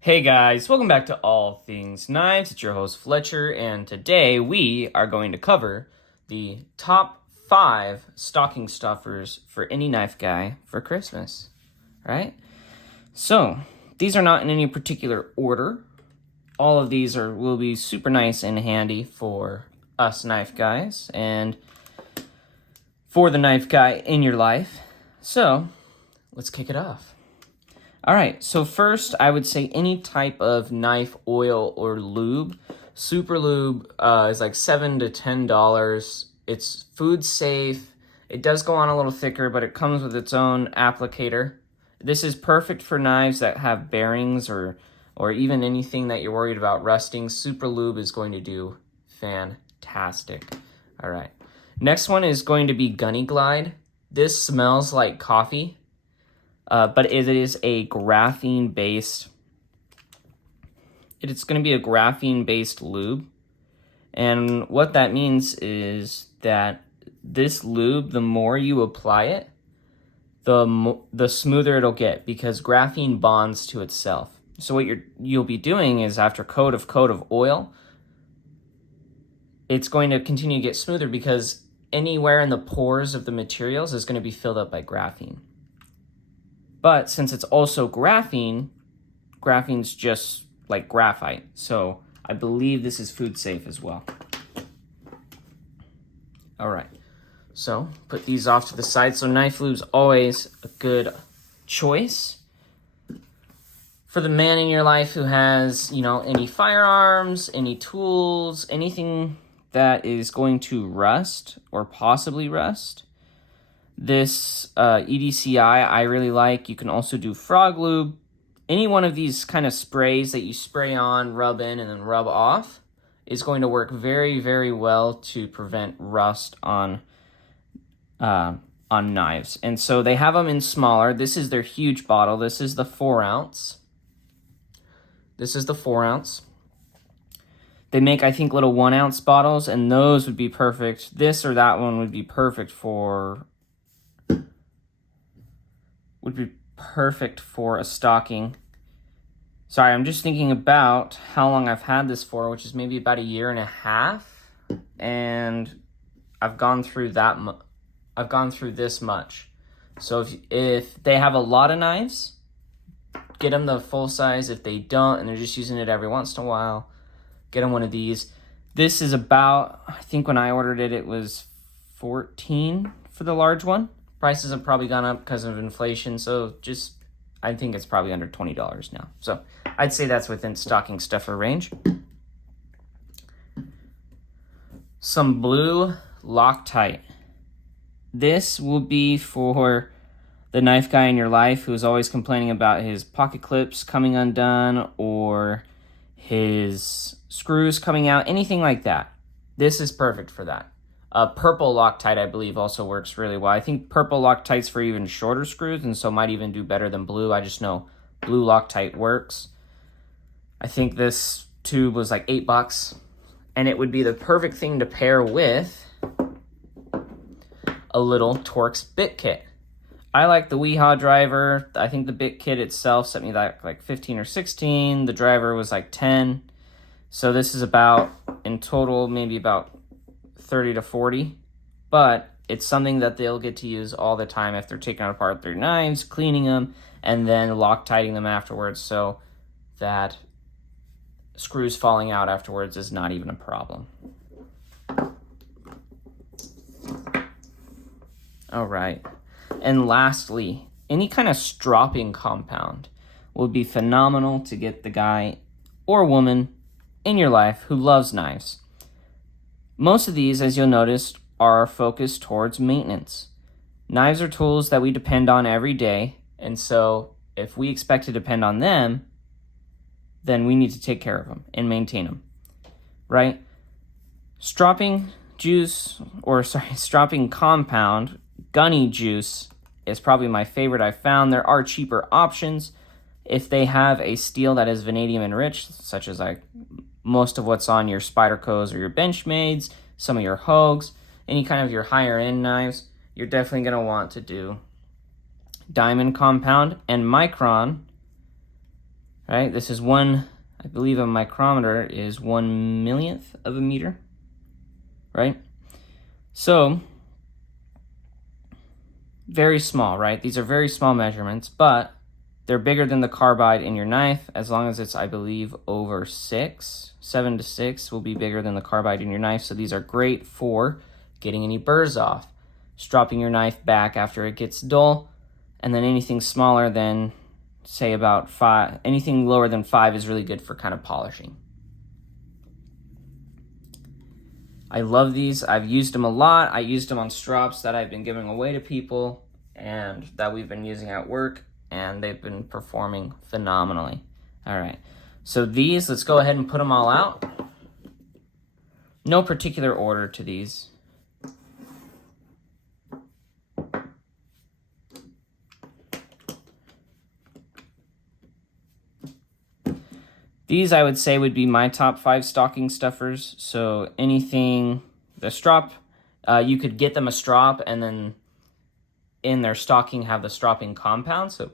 Hey guys, welcome back to All Things Knives. It's your host Fletcher, and today we are going to cover the top 5 stocking stuffers for any knife guy for Christmas. Alright? So, these are not in any particular order. All of these will be super nice and handy for us knife guys and for the knife guy in your life. So, let's kick it off. All right, so first I would say any type of knife oil or lube. Super Lube is like $7 to $10. It's food safe. It does go on a little thicker, but it comes with its own applicator. This is perfect for knives that have bearings or even anything that you're worried about rusting. Super Lube is going to do fantastic. All right, next one is going to be Gunny Glide. This smells like coffee. But it is a graphene-based, it's going to be a graphene-based lube. And what that means is that this lube, the more you apply it, the smoother it'll get because graphene bonds to itself. So what you'll be doing is after coat of oil, it's going to continue to get smoother because anywhere in the pores of the materials is going to be filled up by graphene. But since it's also graphene's just like graphite. So I believe this is food safe as well. All right, so put these off to the side. So knife lube's always a good choice for the man in your life who has, any firearms, any tools, anything that is going to rust or possibly rust. This EDCI I really like. You can also do frog lube. Any one of these kind of sprays that you spray on, rub in, and then rub off is going to work very, very well to prevent rust on knives. And so they have them in smaller. This is their huge bottle. This is the 4 ounce. This is the 4 ounce. They make, I think, little 1 ounce bottles, and those would be perfect. This or that one would be perfect for a stocking. Sorry, I'm just thinking about how long I've had this for, which is maybe about 1.5 years, and I've gone through this much. So if they have a lot of knives, get them the full size. If they don't and they're just using it every once in a while, get them one of these. This is about, I think when I ordered it, it was $14 for the large one. Prices have probably gone up because of inflation, so I think it's probably under $20 now. So I'd say that's within stocking stuffer range. Some blue Loctite. This will be for the knife guy in your life who's always complaining about his pocket clips coming undone or his screws coming out, anything like that. This is perfect for that. Purple Loctite, I believe, also works really well. I think purple Loctite's for even shorter screws, and so might even do better than blue. I just know blue Loctite works. I think this tube was like $8, and it would be the perfect thing to pair with a little Torx bit kit. I like the Weehaw driver. I think the bit kit itself sent me like 15 or 16. The driver was like 10. So this is about, in total, maybe about 30 to 40, but it's something that they'll get to use all the time if they're taking apart their knives, cleaning them, and then Loctiting them afterwards so that screws falling out afterwards is not even a problem. All right, and lastly, any kind of stropping compound will be phenomenal to get the guy or woman in your life who loves knives. Most of these, as you'll notice, are focused towards maintenance. Knives are tools that we depend on every day, and so if we expect to depend on them, then we need to take care of them and maintain them, right? Stropping compound, gunny juice, is probably my favorite I've found. There are cheaper options if they have a steel that is vanadium enriched, such as most of what's on your Spydercos or your Benchmades, some of your Hogues, any kind of your higher end knives, you're definitely going to want to do diamond compound and micron. right? This is I believe a micrometer is 1/1,000,000th of a meter, right? So, very small, right? These are very small measurements, but they're bigger than the carbide in your knife as long as it's, I believe, over 6. 7 to 6 will be bigger than the carbide in your knife. So these are great for getting any burrs off, stropping your knife back after it gets dull, and then anything smaller than, say, about 5, anything lower than 5 is really good for kind of polishing. I love these. I've used them a lot. I used them on strops that I've been giving away to people and that we've been using at work, and they've been performing phenomenally. All right, so these, let's go ahead and put them all out. No particular order to these. These, I would say, would be my top 5 stocking stuffers. So anything, the strop, you could get them a strop and then in their stocking have the stropping compound. So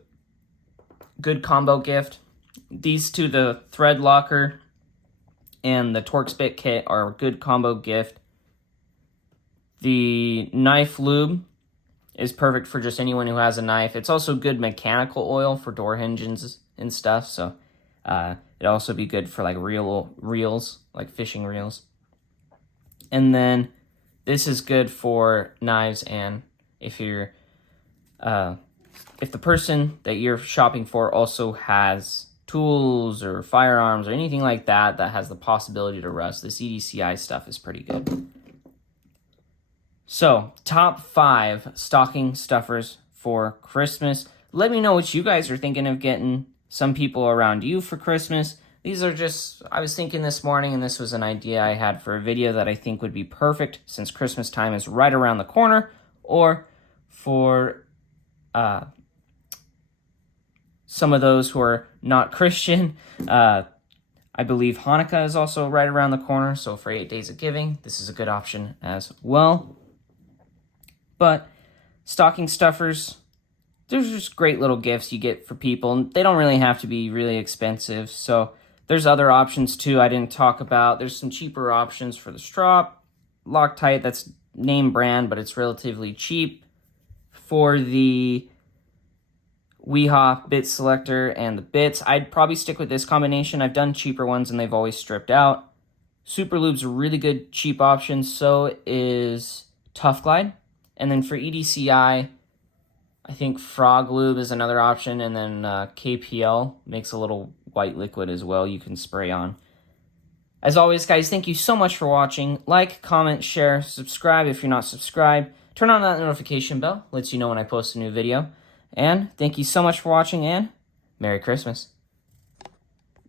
good combo gift. These two, the thread locker and the Torx bit kit, are a good combo gift. The knife lube is perfect for just anyone who has a knife. It's also good mechanical oil for door hinges and stuff. So it'd also be good for like reels, like fishing reels. And then this is good for knives, and if you're if the person that you're shopping for also has tools or firearms or anything like that that has the possibility to rust, this EDCI stuff is pretty good. So, top 5 stocking stuffers for Christmas. Let me know what you guys are thinking of getting some people around you for Christmas. These are just, I was thinking this morning, and this was an idea I had for a video that I think would be perfect since Christmas time is right around the corner, or for some of those who are not Christian. I believe Hanukkah is also right around the corner, so for 8 Days of Giving, this is a good option as well. But stocking stuffers, there's just great little gifts you get for people. They don't really have to be really expensive, so there's other options too I didn't talk about. There's some cheaper options for the strop. Loctite, that's name brand, but it's relatively cheap. For the Weehaw bit selector and the bits, I'd probably stick with this combination. I've done cheaper ones and they've always stripped out. Super Lube's a really good cheap option, so is Tough Glide. And then for EDCI, I think Frog Lube is another option, and then KPL makes a little white liquid as well you can spray on. As always, guys, thank you so much for watching. Like, comment, share, subscribe if you're not subscribed. Turn on that notification bell, lets you know when I post a new video. And thank you so much for watching, and Merry Christmas.